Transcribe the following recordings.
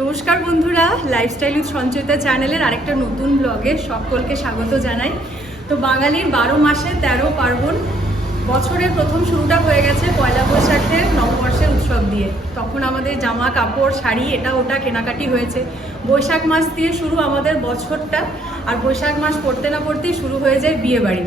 নমস্কার বন্ধুরা lifestyle with Sanchayita চ্যানেলের আরেকটা নতুন ব্লগে সকলকে স্বাগত জানাই। তো বাঙালির বারো মাসে তেরো পার্বণ, বছরের প্রথম শুরুটা হয়ে গেছে পয়লা বৈশাখের নববর্ষের উৎসব দিয়ে। তখন আমাদের জামা, কাপড়, শাড়ি, এটা ওটা কেনাকাটি হয়েছে। বৈশাখ মাস দিয়ে শুরু আমাদের বছরটা, আর বৈশাখ মাস পড়তে না পড়তেই শুরু হয়ে যায় বিয়ে বাড়ি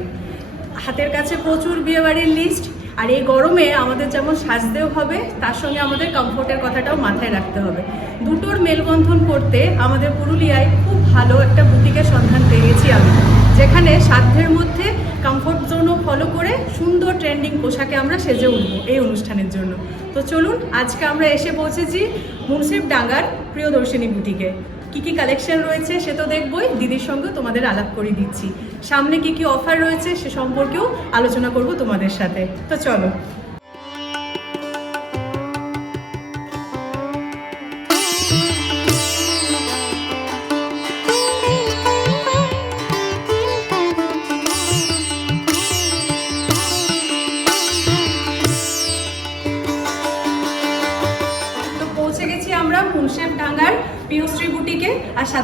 হাতের কাছে প্রচুর বিয়েবাড়ির লিস্ট আর এই গরমে আমাদের যেমন সাজতেও হবে, তার সঙ্গে আমাদের কমফোর্টের কথাটাও মাথায় রাখতে হবে। দুটোর মেলবন্ধন করতে আমাদের পুরুলিয়ায় খুব ভালো একটা বুটিকের সন্ধান পেয়েছি আমি, যেখানে সাধ্যের মধ্যে কমফোর্ট জোনও ফলো করে সুন্দর ট্রেন্ডিং পোশাকে আমরা সেজে উঠবো এই অনুষ্ঠানের জন্য। তো চলুন, আজকে আমরা এসে পৌঁছেছি মুন্সিফ ডাঙ্গার প্রিয়দর্শিনী বুটিকে। কি কি কালেকশন রয়েছে সে তো দেখবই। দিদির সঙ্গে তোমাদের আলাপ করে দিচ্ছি। সামনে কি কি অফার রয়েছে সে সম্পর্কেও আলোচনা করব তোমাদের সাথে। তো চলো।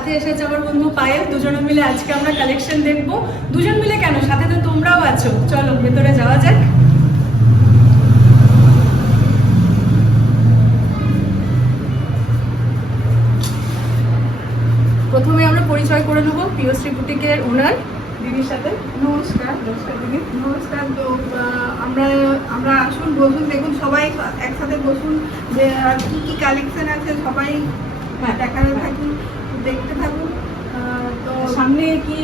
সাথে এসেছে আমার বন্ধু পায়েল দুজনে মিলে আজকে আমরা কালেকশন দেখব। দুজন মিলে কেন? সাথে তো তোমরাও আছো। চলো ভেতরে যাওয়া যাক। প্রথমে আমরা পরিচয় করে নেব পিওশ্রী বুটিকের ওনার। দিদির সাথে। নমস্কার নমস্কার দিদি। নমস্কার তো আমরা আমরা আসুন বসুন দেখুন সবাই একসাথে বসুন যে কি কি কালেকশন আছে সবাই হ্যাঁ। দেখাতে থাকুন দেখতে থাকুন। তো সামনে কি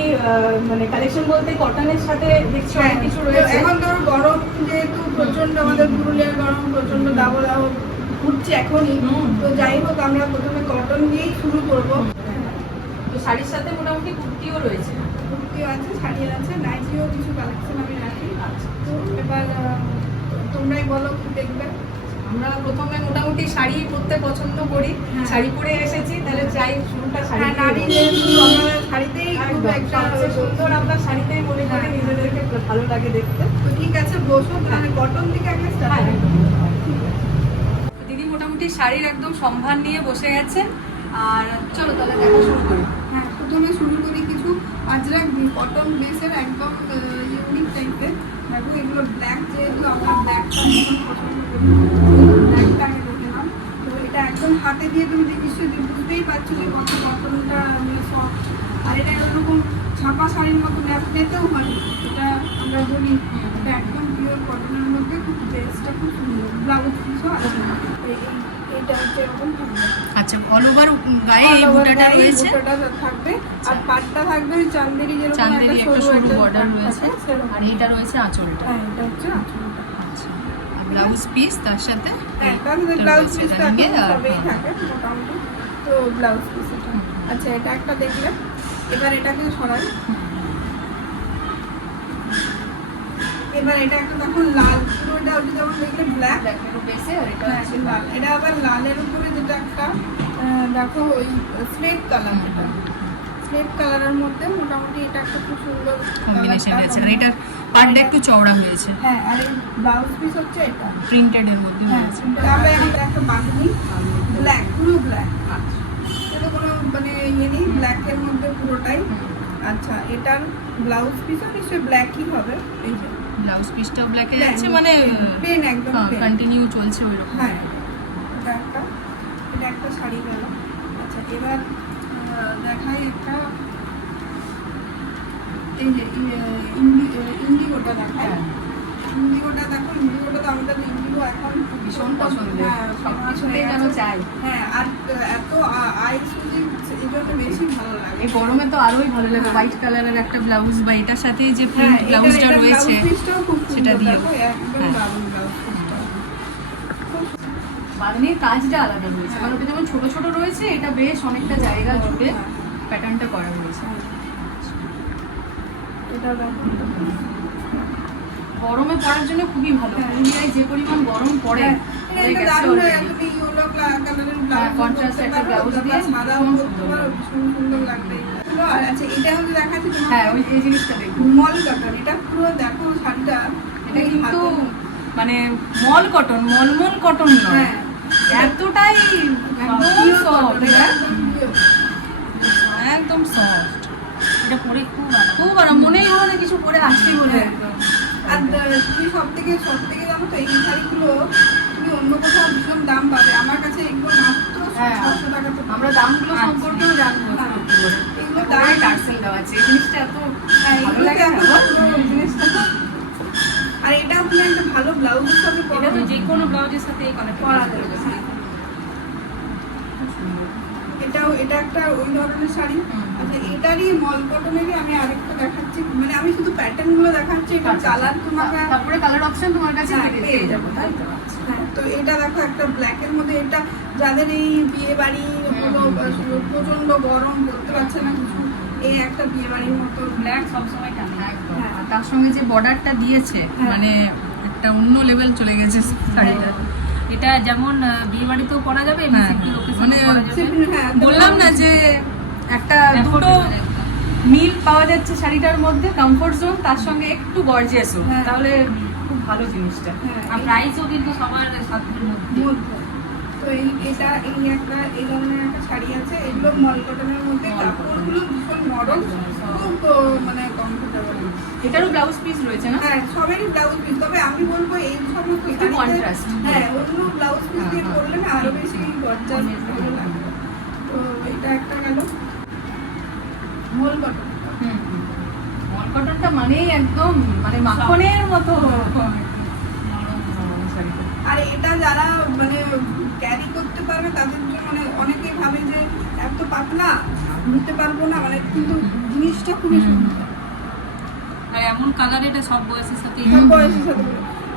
মানে কালেকশন বলতে কটনের সাথে দেখছি অনেক কিছু হ্যাঁ, রয়েছে। এখন ধরো গরম যেহেতু প্রচণ্ড আমাদের পুরুলিয়ার গরম প্রচণ্ড দাবো দাবো উঠছে এখনই। তো যাই হোক আমরা প্রথমে কটন দিয়েই শুরু করব। তো শাড়ির সাথে মোটামুটি কুর্তিও রয়েছে। কুর্তিও আছে শাড়ি আছে নাইটিও কিছু কালেকশন আমি রাখি। আচ্ছা। তো এবার তোমরাই বলো দেখবে? আমরা প্রথমে মোটামুটি শাড়ি পরতে পছন্দ করি। হ্যাঁ। শাড়ি পরে এসেছি তাহলে চাই শুরুটা শাড়ি হ্যাঁ নারী যেহেতু আমরা শাড়িতেই খুব একটা সুন্দর আমরা শাড়িতেই মনে করি হ্যাঁ। নিজেদেরকে ভালো লাগে দেখতে। তো ঠিক আছে বসো তাহলে কটন থেকে আগে স্টার্ট দিদি মোটামুটি শাড়ির একদম সম্ভার নিয়ে বসে গেছে। আর চলো তাহলে দেখা শুরু করি। হ্যাঁ প্রথমে শুরু করি কিছু আজরাক কটন বেসের একদম ইউনিক টাইপের এগুলো ব্ল্যাক যেহেতু আমরা ব্ল্যাকটা ব্ল্যাকটা আমি তো এটা একদম হাতে দিয়ে তুমি যে বুঝতেই পারছ যে কত কটনটা সব আর এটা ওরকম ছাপা শাড়ির মতো ন্যাপনেতেও হয়, এটা আমরা বলি এটা একদম কটনের মধ্যে খুব ড্রেসটা খুব সুন্দর। ব্লাউজ পিসও আছে। এই- এই- এইটা হচ্ছে এরকম থাকবে। আচ্ছা অল ওভার গায়ে এই বুটাটা রয়েছে? বুটাটা থাকবে। আর পাটটা থাকবে ওই চান্দেরি যেরকম চান্দেরি একটা সরু বর্ডার রয়েছে। আর এটা রয়েছে আঁচলটা। হ্যাঁ এটা হচ্ছে আঁচলটা। আচ্ছা। ব্লাউজ পিস তার সাথে? হ্যাঁ তার সাথে ব্লাউজ হ্যাঁ। থাকে মোটামুটি। তো ব্লাউজ পিস আচ্ছা এটা একটা দেখলে এবার এটাকে সরাই। এবার এটা একটা দেখো লাল পুরোটা ওটা যেমন দেখলে ব্ল্যাক লাল। এটা আবার লালের উপরে যেটা একটা দেখো ওই স্লেট কালার এটা স্লেট কালারের মধ্যে মোটামুটি এটা একটা খুব সুন্দর কম্বিনেশন আর এটার পার্টটা একটু চওড়া হয়েছে। হ্যাঁ আর এই ব্লাউজ পিস হচ্ছে এটা। প্রিন্টেড এর মধ্যে হ্যাঁ তারপরে একটা একটা বাঁধনি। ব্ল্যাক পুরো ব্ল্যাক এটা কোনো মানে ইয়ে নেই ব্ল্যাকের মধ্যে পুরোটাই। আচ্ছা এটার ব্লাউজ পিসও নিশ্চয়ই ব্ল্যাকই হবে। এই যে। ব্লাউজ পিসটাও ব্ল্যাকে যাচ্ছে মানে plain, একদম plain। কন্টিনিউ চলছে ওই রকম হ্যাঁ এটা একটা এটা একটা শাড়ি গেল। আচ্ছা এবার দেখাই একটা। এই যে ইন্ডিগোটা দেখায় হ্যাঁ। ইন্ডিগোটা দেখো ইন্ডিগোটা তো আমাদের ইন্ডিগো এখন ভীষণ পছন্দের। হ্যাঁ, সব কিছুতেই যেন চাই। হ্যাঁ আর এত আই সুজি এই জন্য বেশি ভালো লাগে। এই গরমে তো আরোই ভালো লাগে হ্যাঁ। হোয়াইট কালারের একটা ব্লাউজ বা এটার সাথে যে হ্যাঁ প্রিন্ট ব্লাউজটা রয়েছে সেটা দিয়ে হ্যাঁ। বাঁধনির কাজটা আলাদা রয়েছে কারণ ওটা যেমন ছোট ছোট রয়েছে এটা বেশ অনেকটা জায়গা জুড়ে হ্যাঁ। প্যাটার্নটা করা রয়েছে এটা দেখো গরমে পরার জন্য খুবই ভালো। পুরুলিয়ায় যে পরিমাণ গরম পড়ে হ্যাঁ, হয়ে ব্লাউজ দিয়ে আচ্ছা এটা হচ্ছে দেখাচ্ছি হ্যাঁ ওই এই জিনিসটা দেখব মল কটন এটা পুরো দেখো শাড়িটা এটা কিন্তু মানে মল কটন মলমল কটন নয়। হ্যাঁ। এতটাই একদম। একদম সফট এটা পরে খুব। খুব আরাম। মনেই হয় না কিছু পরে আছি বলে। হ্যাঁ। আর তুমি সব থেকে সব থেকে জানো তো এই শাড়িগুলো তুমি অন্য কোথাও ভীষণ দাম পাবে আমার কাছে এগুলো মাত্র হ্যাঁ। ছশো পাবে। আমরা দামগুলো আচ্ছা। সম্পর্কেও জানব হ্যাঁ। এগুলো দাম টার্সেল দেওয়া আছে এই জিনিসটা এত হ্যাঁ, জিনিসটা আর এটা তুমি একটা ভালো ব্লাউজের সাথে এটা তো যে কোনো ব্লাউজের সাথে এই কালারটা পরা যাবে। এটাও এটা একটা ওই ধরনের শাড়ি। আচ্ছা এটারই মল কটনেরই আমি আরেকটা দেখাচ্ছি। মানে আমি শুধু প্যাটার্নগুলো দেখাচ্ছি এটা আচ্ছা, কালার তোমাকে তারপরে কালার অপশন তোমার কাছে হ্যাঁ, পেয়ে যাব তাই তো? হ্যাঁ তো এটা দেখো একটা মধ্যে এটা যাদের এই বিয়ে বাড়ি প্রচণ্ড গরম করতে পারছে না কিছু এই একটা বিয়ে বাড়ির মতো ব্ল্যাক সবসময় হ্যাঁ। আর তার সঙ্গে যে বর্ডারটা দিয়েছে। মানে একটা অন্য লেভেল চলে গেছে শাড়িটা এটা যেমন বিয়ে বাড়িতেও পরা যাবে মানে বললাম না যে একটা দুটো মিল পাওয়া যাচ্ছে শাড়িটার মধ্যে কমফোর্ট জোন তার সঙ্গে একটু গর্জিয়াসও হ্যাঁ। তাহলে খুব ভালো জিনিসটা। হ্যাঁ আর প্রাইসও কিন্তু সবার সাধ্যের মধ্যে। তো এই এটা এই একটা এই ধরনের একটা শাড়ি আছে এগুলো মল কটনের মধ্যে কাপড়গুলো ভীষণ নরম খুব মানে কমফোর্টেবল এটারও ব্লাউজ পিস রয়েছে না? হ্যাঁ সবেরই ব্লাউজ পিস তবে আমি বলব এই সমস্ত একটু contrast। হ্যাঁ অন্য ব্লাউজ পিস হ্যাঁ, দিয়ে হ্যাঁ। করলে না আরও বেশি গর্জাস ভালো লাগবে। তো এটা একটা গেল। মল কটন মল কটনটা মানেই একদম মানে মাখনের মতো। আর এটা যারা মানে ক্যারি করতে পারবে তাদের জন্য মানে অনেকেই ভাবে যে এত পাতলা নিতে পারব না মানে কিন্তু জিনিসটা খুবই সুন্দর। আর এমন কালার এটা সব বয়সের সাথে সব বয়সের সাথে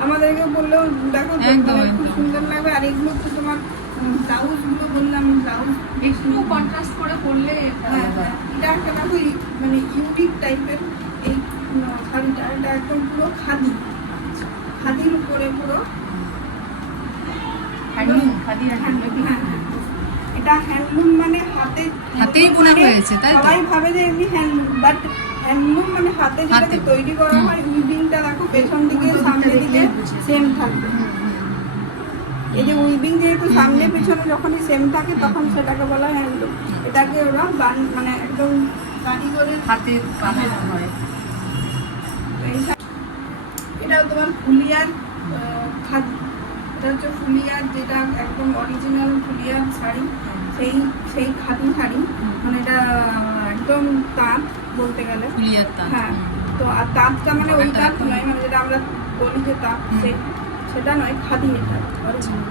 আমাদেরকে বললেও দেখো মানে খুব সুন্দর লাগবে আর এগুলো তো তোমার ব্লাউজগুলো বললাম ব্লাউজ একটু কন্ট্রাস্ট করে পরলে হ্যাঁ, হ্যাঁ। এটা একটা ই- মানে ইউনিক টাইপের এই শাড়িটা এটা একদম পুরো খাদি। খাদির উপরে পুরো। হ্যাঁ। এটা হ্যান্ডলুম মানে হাতে হাতেই বোনা হয়েছে, তাই সবাই ভাবে যে এমনি হ্যান্ডলুম বাট হ্যান্ডলুম মানে হাতে যেটাকে তৈরি করা হয় উইভিংটা দেখো পেছন দিকে সামনে দিকে সেম থাকবে। এই যে উইভিং যেহেতু সামনে পিছনে যখনই সেম থাকে তখন সেটাকে বলা হয় হ্যান্ডলুম এটাকে ওরা বান- মানে একদম কারিগরের হাতে বানানো হয়। এটাও তোমার ফুলিয়ার খাদি এটা হচ্ছে ফুলিয়ার যেটা একদম অরিজিনাল ফুলিয়ার শাড়ি। সেই সেই খাদি শাড়ি। মানে এটা একদম তাঁত বলতে গেলে। ফুলিয়ার তাঁত হ্যাঁ তো আর তাঁতটা মানে ওই তাঁত নয় মানে যেটা আমরা বলি যে তাঁত সেই সেটা নয় খাদি এটা original।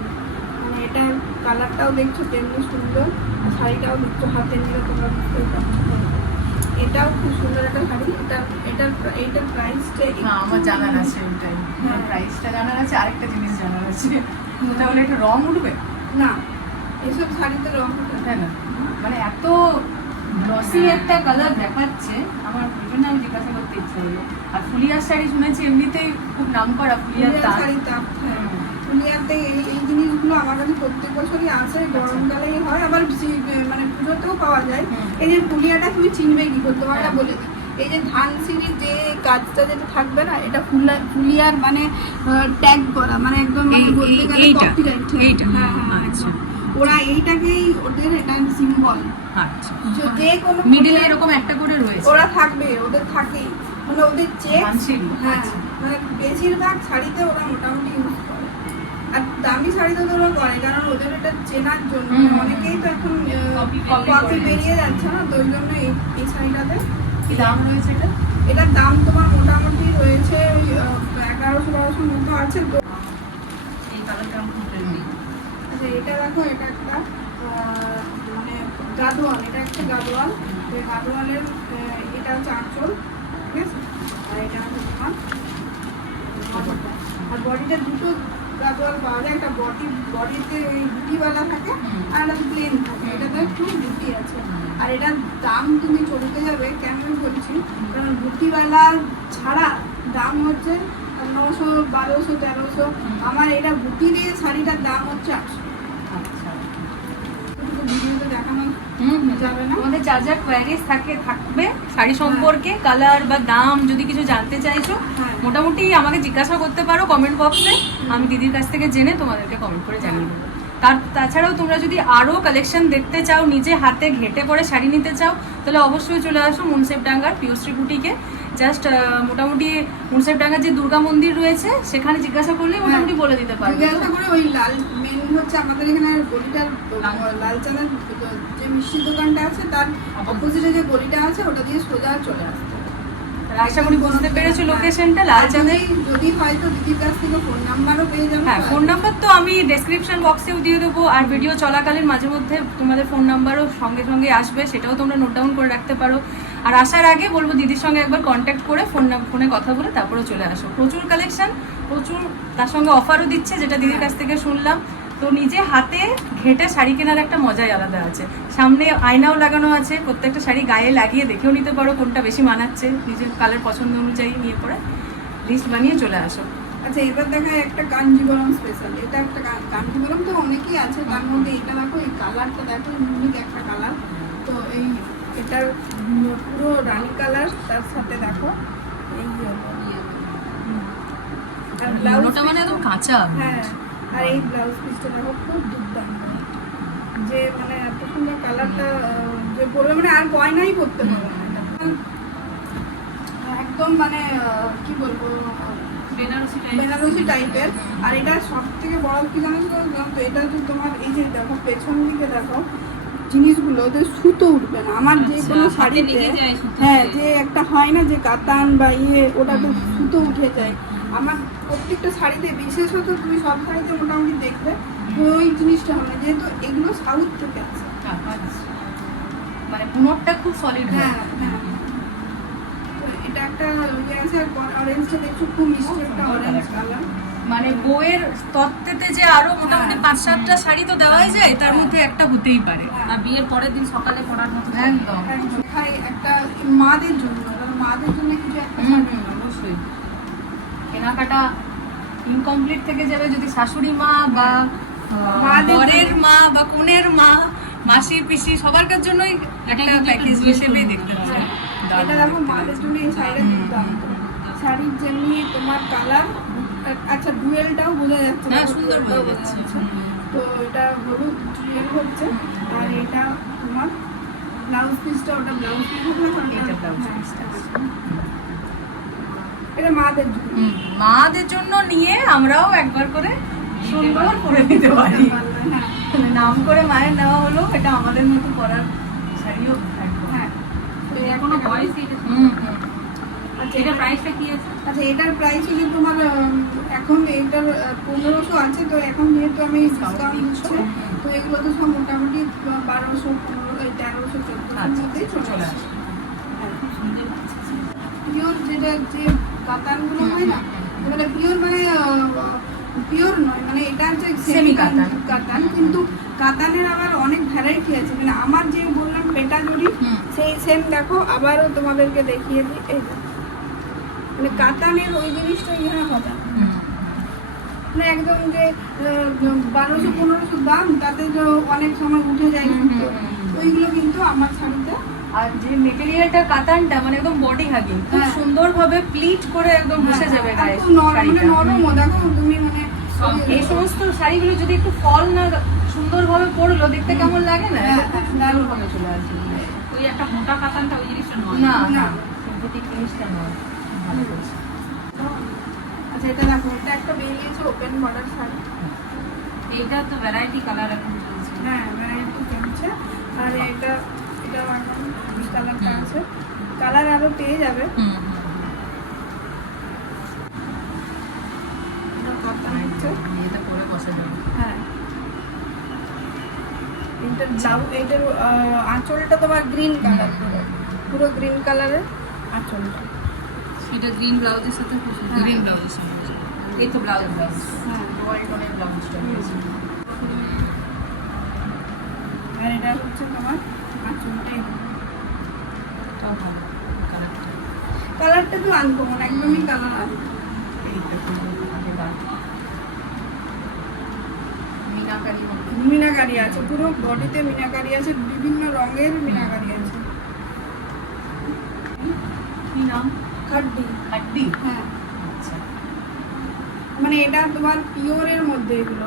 মানে এটার কালারটাও দেখছ তেমনি সুন্দর আর শাড়িটাও দেখছ হাতে নিলে তোমরা বুঝতেই পারছ। এটাও খুব সুন্দর একটা শাড়ি। এটা এটার এইটার প্রাইসটা হ্যাঁ আমার জানার আছে ওটাই হ্যাঁ। প্রাইসটা জানার আছে আরেকটা জিনিস জানার আছে। তাহলে এটা রং উঠবে? না এসব শাড়িতে রং না। তাই না। মানে এত গ্লসি একটা কালার দেখাচ্ছে আমার ওই জন্য আমি জিজ্ঞাসা করতে ইচ্ছে হলো। আর ফুলিয়ার শাড়ি শুনেছি এমনিতেই খুব নাম করা ফুলিয়ার ফুলিয়ার শাড়ি হ্যাঁ। ফুলিয়াতে এই এই জিনিসগুলো আমার কাছে প্রত্যেক বছরই আসে গরমকালেই হয় আবার মানে পুজোতেও পাওয়া যায়। এই যে ফুলিয়াটা তুমি চিনবে কি করে তোমাকে হ্যাঁ। বলে দিই। এই যে ধান সিঁড়ির যে কাজটা যেটা থাকবে না এটা ফুলা ফুলিয়ার মানে ট্যাগ করা মানে একদম মানে বলতে গেলে এইটা? copyright, হ্যাঁ। হ্যাঁ হ্যাঁ আচ্ছা। ওরা এইটাকেই ওদের এটা সিম্বল আচ্ছা। যে কোনো মিডিলে এরকম একটা করে রয়েছে। ওরা থাকবে ওদের থাকেই। মানে ওদের চেক হ্যাঁ আচ্ছা। মানে বেশিরভাগ শাড়িতে ওরা মোটামুটি ইউজ করে। আর দামি শাড়িতে তো ওরা করে কারণ ওদের এটা চেনার জন্য। অনেকেই তো এখন কপি বেরিয়ে যাচ্ছে না তো ওই জন্য এই শাড়িটাতে। কি দাম রয়েছে এটা? এটার দাম তোমার মোটামুটি রয়েছে ওই এগারোশো বারোশোর মতো আছে তো এই কালারটা আচ্ছা এটা দেখো এটা একটা গাদোয়াল, এটা একটা গাদোয়াল। এই গাদোয়ালের এটা হচ্ছে আঁচল, ঠিক আছে? আর এটা হচ্ছে তোমার আর বডিটা দুটো গাদোয়াল পাওয়া যায়, একটা বডি, বডিতে ওই বুটিওয়ালা থাকে, আর একটা প্লেন থাকে। এটাতে একটু বুটি আছে। আর এটার দাম তুমি চলতে যাবে, কেন আমি বলছি? কারণ বুটিওয়ালা ছাড়া দাম হচ্ছে নশো, বারোশো, তেরোশো। আমার এটা বুটি দিয়ে শাড়িটার দাম হচ্ছে আটশো আচ্ছা ভিডিওতে দেখানো হুম যাবে না আমাদের যা যা কোয়ারিজ থাকে থাকবে। শাড়ি সম্পর্কে কালার বা দাম যদি কিছু জানতে চাইছো হ্যাঁ। মোটামুটি আমাকে জিজ্ঞাসা করতে পারো কমেন্ট বক্সে আমি দিদির কাছ থেকে জেনে তোমাদেরকে কমেন্ট করে জানিয়ে দেবো। তার তাছাড়াও তোমরা যদি আরও কালেকশন দেখতে চাও নিজে হাতে ঘেটে পরে শাড়ি নিতে চাও তাহলে অবশ্যই চলে আসো মুনসেফ ডাঙ্গার পিওশ্রী বুটিকে জাস্ট মোটামুটি মুনসেফ ডাঙ্গার যে দুর্গা মন্দির রয়েছে সেখানে জিজ্ঞাসা করলে মোটামুটি বলে দিতে পারবে। জিজ্ঞাসা করে ওই লাল মেন হচ্ছে আমাদের এখানে গলিটার লাল চালের মিষ্টির দোকানটা আছে তার অপোজিটে যে গলিটা আছে ওটা দিয়ে সোজা চলে আসতে। আশা করি বুঝতে পেরেছ লোকেশনটা লাল আর যদি- যদি হয়তো দিদির কাছ থেকে ফোন নাম্বারও পেয়ে যাবে হ্যাঁ ফোন নাম্বার তো আমি ডেসক্রিপশন বক্সেও দিয়ে দেবো আর ভিডিও চলাকালীন মাঝে মধ্যে তোমাদের ফোন নাম্বারও সঙ্গে সঙ্গে আসবে সেটাও তোমরা নোট ডাউন করে রাখতে পারো। আর আসার আগে বলব দিদির সঙ্গে একবার কন্ট্যাক্ট করে ফোন ফোনে কথা বলে তারপরে চলে আসো। প্রচুর কালেকশন প্রচুর তার সঙ্গে অফারও দিচ্ছে যেটা দিদির কাছ থেকে শুনলাম। তো নিজে হাতে ঘেটে শাড়ি কেনার একটা মজাই আলাদা আছে। সামনে আয়নাও লাগানো আছে প্রত্যেকটা শাড়ি গায়ে লাগিয়ে দেখেও নিতে পারো কোনটা বেশি মানাচ্ছে নিজের কালার পছন্দ অনুযায়ী নিয়ে পরে লিস্ট বানিয়ে চলে আসো। আচ্ছা এবার দেখায় একটা কাঞ্জিবরম স্পেশাল এটা একটা কাঞ্জিবরম তো অনেকই আছে তার মধ্যে এটা দেখো এই কালারটা দেখো ইউনিক একটা কালার তো এই এটার পুরো রানী কালার তার সাথে দেখো এই ব্লাউজ মানে একদম কাঁচা। হ্যাঁ। আর এই ব্লাউজ পিসটা দেখো খুব দুর্দান্ত। যে মানে এত সুন্দর কালারটা যে পরবে মানে আর গয়নাই করতে পারবে না এটা। একদম মানে কি বলব বেনারসি টাইপের আর এটা সব থেকে বড় কি জানো তো জানো তো এটা তোমার এই যে দেখো পেছন দিকে দেখো জিনিসগুলো ওদের সুতো উঠবে না। আমার যে আচ্ছা, কোনো শাড়িতে হ্যাঁ যে একটা হয় না যে কাতান বা ইয়ে ওটাতে সুতো উঠে যায়। আমার প্রত্যেকটা শাড়িতে বিশেষত তুমি সব শাড়িতে মোটামুটি দেখবে ওই জিনিসটা হবে যেহেতু এগুলো সাউথ থেকে আছে। মানে পুনরটা খুব সলিড হ্যাঁ। হ্যাঁ এটা একটা ইয়ে আছে আর অরেঞ্জটা দেখছ খুব মিষ্টি একটা অরেঞ্জ কালার মানে বইয়ের তত্ত্বেতে যে আরও মোটামুটি হ্যাঁ। পাঁচ সাতটা শাড়ি তো দেওয়াই যায় তার মধ্যে একটা হতেই পারে। আর বিয়ের পরের দিন সকালে পরার মতো একদম। একটা মাদের জন্য মাদের জন্য কিছু একটা অবশ্যই। কেনাকাটা ইনকমপ্লিট থেকে যাবে যদি শাশুড়ি মা বা বরের মা বা কোনের মা মাসি পিসি সবার কার জন্যই একটা প্যাকেজ হিসেবেই দেখতে পাচ্ছি হ্যাঁ, এটা দেখো মাদের জন্য এই শাড়িটা দুর্দান্ত শাড়ির যেমনি তোমার কালার আচ্ছা ডুয়েলটাও বোঝা যাচ্ছে হ্যাঁ সুন্দর যাচ্ছে। তো এটা হলুদ ডুয়েল হচ্ছে। আর এটা তোমার ব্লাউজ পিসটা ওটা ব্লাউজ পিস হবে এটা blouse হ্যাঁ, piece টা। এটা মাদের জন্য। মাদের জন্য নিয়ে আমরাও একবার করে সুন্দর করে দিতে পারি। হ্যাঁ। নাম করে মায়ের নেওয়া হলো এটা আমাদের মতো করার শাড়িও হ্যাঁ। তো এখনও একটা বয়স হুম হুম। আচ্ছা এটা প্রাইসটা কি আছে? আচ্ছা এটার প্রাইস হচ্ছে তোমার এখন এটার পনেরোশো আছে তো এখন যেহেতু আমি ডিসকাউন্ট দিচ্ছি তো এগুলো তো সব মোটামুটি বারোশো পনেরো তেরোশো চোদ্দোশোর আচ্ছা, মধ্যেই চলে আসে। পিওর যেটা যে কাতানগুলো হয় না মানে পিওর মানে পিওর নয় মানে এটা হচ্ছে সেমি কাতান। কাতান কিন্তু কাতানের আবার অনেক ভ্যারাইটি আছে মানে আমার যে বললাম পেটা জড়ি সেই সেম দেখো আবারও তোমাদেরকে দেখিয়ে দিই এই মানে কাতানের ওই জিনিসটা ইহা হবে না। মানে একদম যে বারোশো পনেরোশো দাম তাতে অনেক সময় উঠে যায়। ওইগুলো কিন্তু আমার শাড়িতে আর যে মেটেরিয়ালটা কাতানটা মানে একদম বডি হাগিং খুব হ্যাঁ। সুন্দরভাবে প্লিট করে একদম বসে যাবে গায়ে নরম মানে। দেখো তুমি মানে এই সমস্ত শাড়িগুলো যদি একটু ফল না সুন্দরভাবে পরলো দেখতে কেমন লাগে না? হ্যাঁ, হ্যাঁ, সুন্দরভাবে চলে আসবে। ওই একটা মোটা কাতানটা ওই জিনিসটা নয়। না না। না সিনথেটিক জিনিসটা নয়। ভালো করেছে। আচ্ছা এটা দেখো এটা একটা বেরিয়েছে ওপেন বর্ডার শাড়ি। এইটা তো ভ্যারাইটি কালার এখন চলছে। হ্যাঁ ভ্যারাইটি চলছে। আর এটা এটা এখন কালারটা আছে। কালার আরও পেয়ে যাবে। হুম। এটা কাতান হচ্ছে এটা পরে বসে যাবে। হ্যাঁ। আঁচলটা তোমার গ্রিন কালার পুরো। পুরো গ্রিন কালারের আঁচলটা। এটা গ্রিন ব্লাউজের সাথে সুন্দর হ্যাঁ। গ্রিন ব্লাউজের সাথে এই তো ব্লাউজ ব্লাউজ হ্যাঁ। ব্লাউজটা আর এটা হচ্ছে তোমার কালারটা তো আনকমন একদমই কালার। মিনাকারি মিনাকারি আছে পুরো বডিতে মিনাকারি আছে বিভিন্ন রঙের মিনাকারি আছে। কি নাম? খাড্ডি। হাড্ডি হ্যাঁ। আচ্ছা। মানে এটা তোমার পিওরের মধ্যে এগুলো।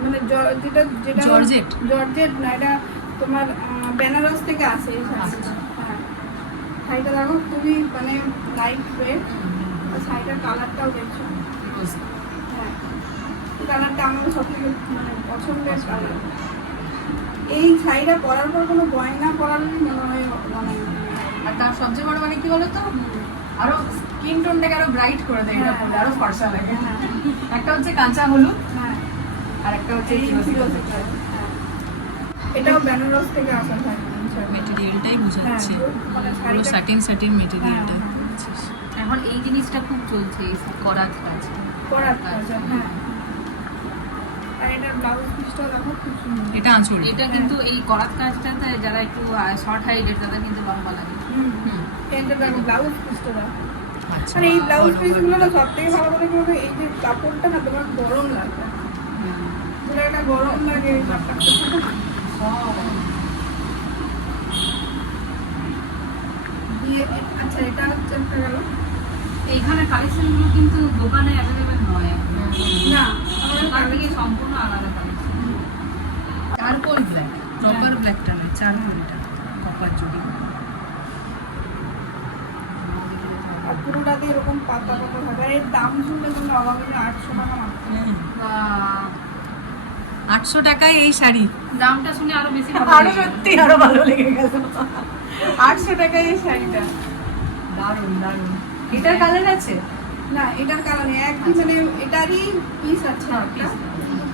মানে যেটা যেটা জর্জেট? জর্জেট না এটা তোমার বেনারস থেকে আসে এই শাড়িটা। আচ্ছা। হ্যাঁ। শাড়িটা দেখো খুবই মানে লাইট ওয়েট আর শাড়িটার কালারটাও দেখছ? হ্যাঁ। কালারটা আমার সব থেকে মানে পছন্দের কালার এই শাড়িটা পরার পর কোনো গয়না পরার মনে হয় মানে আর তার সবচেয়ে বড় মানে কি বলতো? আরও স্কিন টোনটাকে আরও ব্রাইট করে দেয় এটা পরলে, আরও ফর্সা লাগে। হ্যাঁ। একটা হচ্ছে কাঁচা হলুদ হ্যাঁ। আর একটা হচ্ছে এই ফিরোজি ফিরোজি কালার। কালার, হ্যাঁ। এটাও বেনারস থেকে আসা শাড়ি মেটেরিয়ালটাই বোঝাচ্ছে। হ্যাঁ, মানে পুরো সাটিন সাটিন মেটেরিয়ালটা এখন এই জিনিসটা খুব চলছে এই করাত কাজ। করার কাজ, হ্যাঁ। আর এটা আঁচল এটা হ্যাঁ। কিন্তু এই করাত কাজটাতে যারা একটু শর্ট হাইটের তাদের কিন্তু লম্বা লাগে হুম। হুম। এটা দেখো ব্লাউজ পিসটা আচ্ছা মানে এই ব্লাউজ পিসগুলো না সব থেকে ভালো কি এই যে কাপড়টা না তোমার গরম লাগবে হুম। পুরো একটা গরম লাগে এই কাপড়টা। আচ্ছা এটা হচ্ছে একটা গেল এইখানে কালেকশনগুলো কিন্তু দোকানে অ্যাভেলেবেল নয়। না। তার থেকে সম্পূর্ণ আলাদা কালেকশন চারকোল ব্ল্যাক প্রপার ব্ল্যাকটা নয় চারকোলটা কপার জুড়ি। পুরোটাতে এরকম পাতা পাতা থাকে এর দাম শুনলে তোমরা অবাক আটশো টাকা মাত্র। আটশো টাকায় এই শাড়ি। দামটা শুনে আরও বেশি আরও সত্যি আরও ভালো লেগে গেল। আটশো টাকায় এই শাড়িটা। দারুণ দারুণ। এটার কালার আছে? না এটার কালার নেই। একই মানে এটারই পিস আছে হ্যাঁ।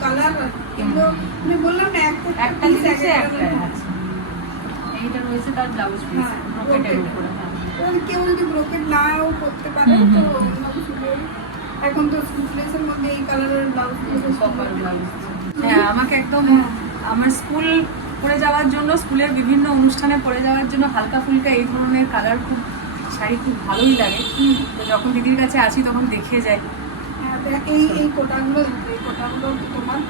কালার এগুলো মানে বললাম না একটা একটা এক একটা আছে এইটা রয়েছে তার ব্লাউজ পিস হ্যাঁ, রকেটের উপরে হ্যাঁ। কেউ যদি ব্রোকেট নাও করতে পারে তো। অন্য কিছু এখন তো স্লিভলেসের মধ্যে এই কালারের ব্লাউজ হ্যাঁ আমাকে একদম আমার স্কুল পরে যাওয়ার জন্য স্কুলের বিভিন্ন অনুষ্ঠানে পরে যাওয়ার জন্য হালকা ফুলকা এই ধরনের কালার খুব শাড়ি খুব ভালোই লাগে। তো যখন দিদির কাছে আসি তখন দেখে যাই। হ্যাঁ, এই এই কোটাগুলো এই কোটাগুলো তোমার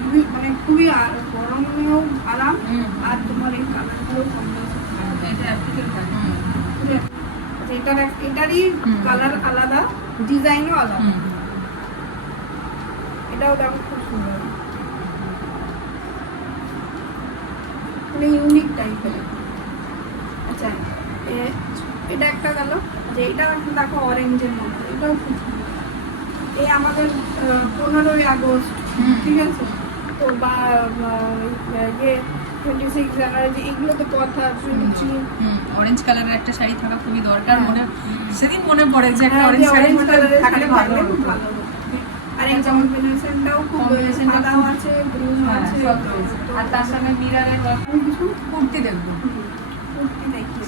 খুবই- মানে খুবই গরমেও আরাম আর তোমার এই কালারগুলো কম্বিনেশন এটা এটার এক- এটারই কালার আলাদা ডিজাইনও আলাদা। এটাও দেখো খুব সুন্দর মানে ইউনিক টাইপের আচ্ছা এটা একটা গেল। যে এটা একটা দেখো অরেঞ্জের মধ্যে এটাও খুব এই আমাদের পনেরোই আগস্ট ঠিক আছে? তো বা ইয়ে টোয়েন্টি সিক্স জানুয়ারি এগুলো তো কথা অরেঞ্জ কালারের একটা শাড়ি থাকা খুবই দরকার হ্যাঁ। মনে সেদিন মনে পড়ে যে একটা হ্যাঁ, অরেঞ্জ শাড়ি থাকলে ভালো। আর এই কম্বিনেশনটাও খুব সাদাও আছে ব্লু হ্যাঁ, আছে। আর তার সঙ্গে মিরারের কিছু কুর্তি দেখব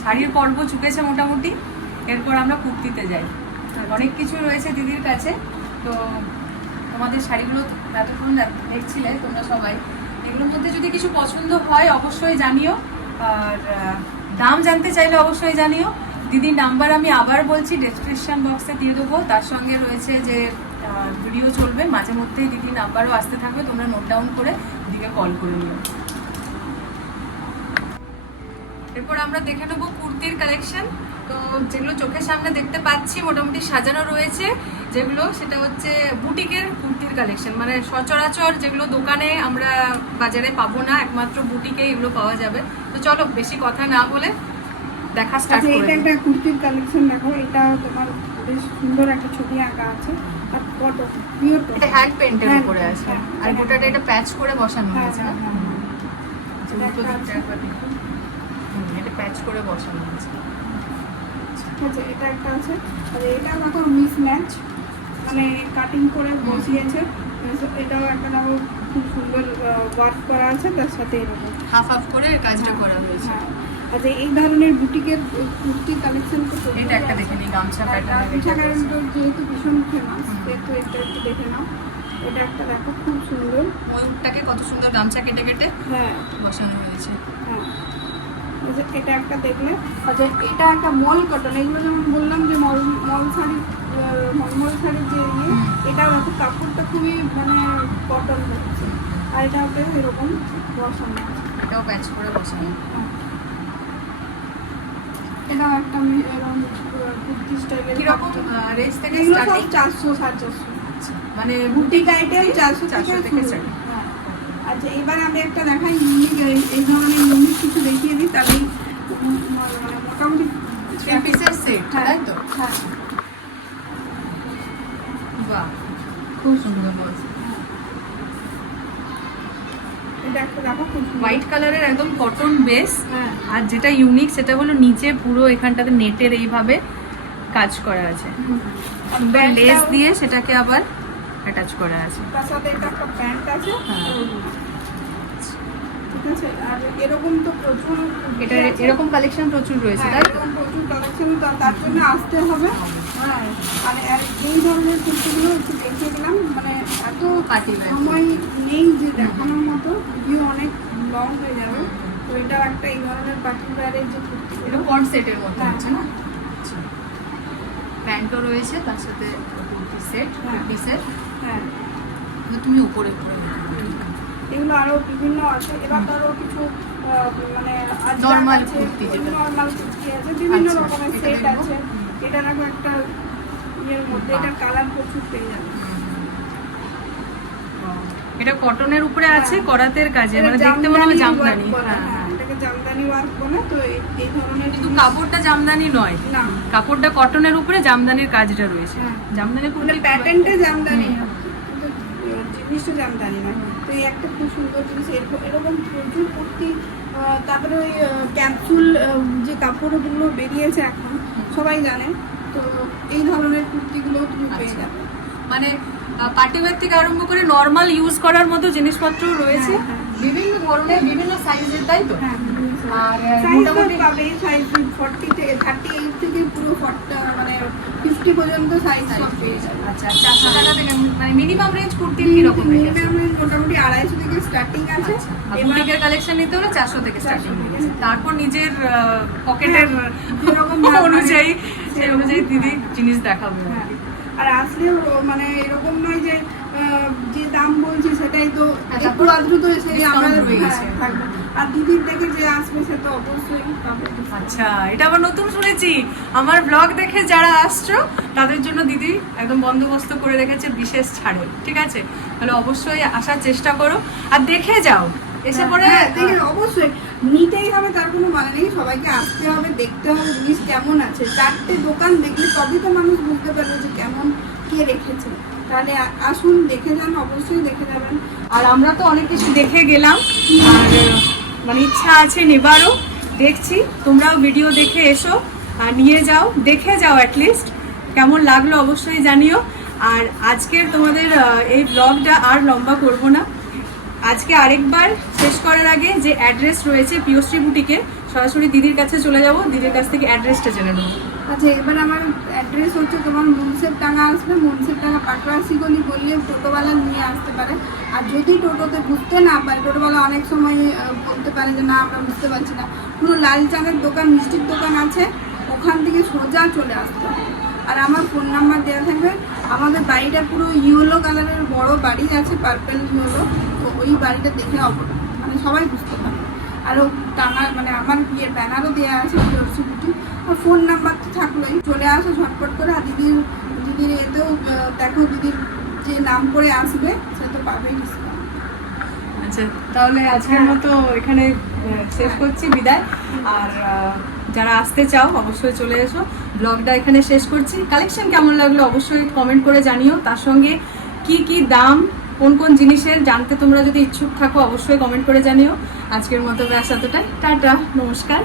শাড়ির পর্ব চুকেছে মোটামুটি, এরপর আমরা কুর্তিতে যাই। অনেক কিছু রয়েছে দিদির কাছে, তো তোমাদের শাড়িগুলো এতক্ষণ দেখ- দেখছিলে তোমরা সবাই। এগুলোর মধ্যে যদি কিছু পছন্দ হয়, অবশ্যই জানিও। আর দাম জানতে চাইলে অবশ্যই জানিও। দিদির নাম্বার আমি আবার বলছি ডেসক্রিপশন বক্সে দিয়ে দেবো। তার সঙ্গে রয়েছে যে ভিডিও চলবে। মাঝে মধ্যেই দিদির নাম্বারও আসতে থাকবে, তোমরা নোট ডাউন করে দিদিকে কল করে নিও এরপর আমরা দেখে নেব কুর্তির কালেকশন তো যেগুলো চোখের সামনে দেখতে পাচ্ছি মোটামুটি সাজানো রয়েছে। যেগুলো সেটা হচ্ছে বুটিকের কুর্তির কালেকশন মানে সচরাচর যেগুলো দোকানে আমরা বাজারে পাবো না একমাত্র বুটিকে এগুলো পাওয়া যাবে। তো চলো বেশি কথা না বলে দেখা স্টার্ট করে এটা একটা কুর্তির কালেকশন দেখো এটা তোমার বেশ সুন্দর একটা ছবি আঁকা আছে। আর ফটো পিওর এটা হ্যান্ড পেন্টের হ্যাঁ, উপরে আছে। হ্যাঁ, আর। গোটাটা এটা প্যাচ করে বসানো হ্যাঁ হয়েছে। না হ্যাঁ। আচ্ছা, এটা প্যাচ করে বসানো হয়েছে। আচ্ছা এটা একটা আছে। আর এটা দেখো মিস ম্যাচ মানে কাটিং করে বসিয়েছে। এটাও একটা দেখো খুব সুন্দর ওয়ার্ক করা আছে। তার সাথে এরকম। হাফ হাফ করে কাজটা করা হয়েছে। হ্যাঁ। আচ্ছা এই ধরনের বুটিকের কুর্তি কালেকশন তো এটা একটা দেখে নিই গামছা প্যাটার্নের পিঠা কারণ তো যেহেতু ভীষণ ফেমাস একটু একটু একটু দেখে নাও। এটা একটা দেখো খুব সুন্দর। ময়ূরটাকে কত সুন্দর গামছা কেটে কেটে হ্যাঁ। বসানো হয়েছে। হ্যাঁ। এটা একটা দেখলে আচ্ছা এটা একটা মল কটন এগুলো যেমন বললাম যে মল মল শাড়ি মলমল শাড়ির যে ইয়ে এটা দেখো কাপড়টা খুবই মানে কটন হচ্ছে। আর এটা হবে এরকম বসানো। এটাও প্যাচ করে বসানো। হ্যাঁ। এটাও একটা এরকম কুর্তি স্টাইলের কীরকম রেঞ্জ থেকে স্টার্টিং চারশো সাড়ে চারশো। মানে বুটিক আইটেম চারশো চারশো থেকে থেকে হ্যাঁ। আচ্ছা এবার আমি একটা দেখাই ইউনিক এই ধরনের ইউনিক কিছু দেখিয়ে দিই তাহলেই উম, মানে মোটামুটি থ্রি পিসের সেট হ্যাঁ, তাই তো? হ্যাঁ। বাহ খুব সুন্দর বলছে এটা একটা দেখো খুব সুন্দর। হোয়াইট কালারের একদম কটন বেস হ্যাঁ। আর যেটা ইউনিক সেটা হলো নিচে পুরো এখানটাতে নেটের এইভাবে কাজ করা আছে। সুন্দর লেস দিয়ে সেটাকে আবার অ্যাটাচ করা আছে। তার সাথে একটা প্যান্ট আছে। হ্যাঁ। আছে। আর এরকম তো প্রচুর এটা এরকম কালেকশন প্রচুর রয়েছে হ্যাঁ, তাই তো? এরকম প্রচুর কালেকশন তার জন্য আসতে হবে। হ্যাঁ মানে আর এই ধরনের কুর্তিগুলো একটু দিলাম। মানে এত সময় নেই যে দেখানোর মতো ভিডিও অনেক লং হয়ে যাবে। তো এটা একটা এই ধরনের পার্টি ওয়ারের যে কুর্তিগুলো এটা কট সেটের হ্যাঁ। আছে না? প্যান্টও রয়েছে তার সাথে কুর্তি সেট হ্যাঁ। হ্যাঁ। তুমি উপরে করে। এগুলো আরও বিভিন্ন আছে। এবার ধরো কিছু মানে নর্মাল কুর্তি আছে বিভিন্ন আচ্ছা, রকমের সেট আছে। এটা রাখো একটা ইয়ের মধ্যে এটা কালার প্রচুর পেয়ে যাবে। এটা কটনের উপরে আছে হ্যাঁ। করাতের কাজে মানে দেখতে মনে হয় জামদানি। হ্যাঁ। হ্যাঁ, এটাকে জামদানি ওয়ার্ক বলে তো এই- ধরনের কিন্তু কাপড়টা জামদানি নয়। না। কাপড়টা কটনের উপরে জামদানির কাজটা রয়েছে। জামদানি মানে প্যাটার্নটা জামদানি জিনিসটা জামদানি নয় তো এই একটা খুব সুন্দর জিনিস এরকম এরকম প্রচুর কুর্তি তারপরে ওই ক্যাপসুল যে কাপড়গুলো বেরিয়েছে এখন সবাই জানে তো এই ধরনের কুর্তিগুলো তুমি পেয়ে আচ্ছা। যাবে মানে পার্টিওয়ার থেকে আরম্ভ করে নর্মাল ইউজ করার মতো জিনিসপত্র রয়েছে হ্যাঁ, হ্যাঁ। বিভিন্ন ধরনের বিভিন্ন সাইজের তাই তো হ্যাঁ মোটামুটি পাবে সাইজ ফর্টি থেকে থার্টি এইট থেকে পুরো মানে ফিফটি পর্যন্ত সাইজ সব পেয়ে যাবে। আচ্ছা চারশো টাকা থেকে মানে মিনিমাম রেঞ্জ কুর্তির কীরকম রেখেছে মিনিমাম রেঞ্জ মোটামুটি আড়াইশো থেকে স্টার্টিং আছে। আচ্ছা, আর এবার বুটিকের কালেকশন নিতে হলে চারশো থেকে স্টার্টিং তারপর নিজের পকেটের হ্যাঁ, যেরকম অনুযায়ী সেই অনুযায়ী দিদি হ্যাঁ। জিনিস দেখাবে। আর হ্যাঁ। আসলে মানে এরকম নয় যে যে দাম বলছি সেটাই তো হ্যাঁ, একটু আদ্রু তো সেই আমরা থাকবে। আর দিদির থেকে যে আসবে সে তো অবশ্যই আচ্ছা এটা আবার নতুন শুনেছি। আমার ব্লগ দেখে যারা আসছো তাদের জন্য দিদি একদম বন্দোবস্ত করে রেখেছে বিশেষ ছাড়ে ঠিক আছে? তাহলে অবশ্যই আসার চেষ্টা করো। আর দেখে যাও এসে হ্যাঁ, পরে হ্যাঁ, অবশ্যই। নিতেই হবে তার কোনো মানে নেই সবাইকে আসতে হবে দেখতে হবে জিনিস কেমন আছে। চারটে দোকান দেখলে তবেই তো মানুষ বুঝতে পারবে যে কেমন কে রেখেছে। তাহলে আসুন দেখে যান অবশ্যই দেখে যাবেন। আর আমরা তো অনেক কিছু দেখে গেলাম। আর মানে ইচ্ছা আছে নেবারও। দেখছি, তোমরাও ভিডিও দেখে এসো আর নিয়ে যাও, দেখে যাও অ্যাটলিস্ট কেমন লাগল অবশ্যই জানিও। আর আজকের তোমাদের এই ব্লগটা আর লম্বা করব না। আজকে আরেকবার শেষ করার আগে যে অ্যাড্রেস রয়েছে পিওশ্রী বুটিকে সরাসরি দিদির কাছে চলে যাব। দিদির কাছ থেকে অ্যাড্রেসটা জেনে নেব। আচ্ছা এবার আমার অ্যাড্রেস হচ্ছে তোমার মনসের টাকা আসবে মনসের টাকা পাটরাশি গলি বললে টোটোওয়ালা নিয়ে আসতে পারে। আর যদি টোটোতে বুঝতে না পারে, টোটোওয়ালা অনেক সময় বলতে পারে যে, না, আমরা বুঝতে পারছি না। পুরো লাল চাঁদের দোকান, মিষ্টির দোকান আছে। ওখান থেকে সোজা চলে আসতে হবে। আর আমার ফোন নাম্বার দেওয়া থাকবে। আমাদের বাড়িটা পুরো ইয়েলো কালারের বড় বাড়ি আছে পার্পেল ইয়েলো। তো ওই বাড়িটা দেখে অব- মানে সবাই বুঝতে পারবে। আরও টানা মানে আমার ইয়ে ব্যানারও দেওয়া আছে জর্সিবিটি আর ফোন নাম্বার তো থাকলোই। চলে আসো ঝটপট করে। আর দিদির দিদির এতেও দেখো দিদির যে নাম করে আসবে সে তো পাবেই ডিসকাউন্ট আচ্ছা তাহলে আজকের হ্যাঁ। মতো এখানে শেষ করছি বিদায়। আর যারা আসতে চাও অবশ্যই চলে এসো। ব্লগটা এখানে শেষ করছি। কালেকশন কেমন লাগল অবশ্যই কমেন্ট করে জানিও। তার সঙ্গে কি কি দাম কোন কোন জিনিসের জানতে তোমরা যদি ইচ্ছুক থাকো, অবশ্যই কমেন্ট করে জানিও। আজকের মতো ব্যাস এতটাই। টাটা, নমস্কার।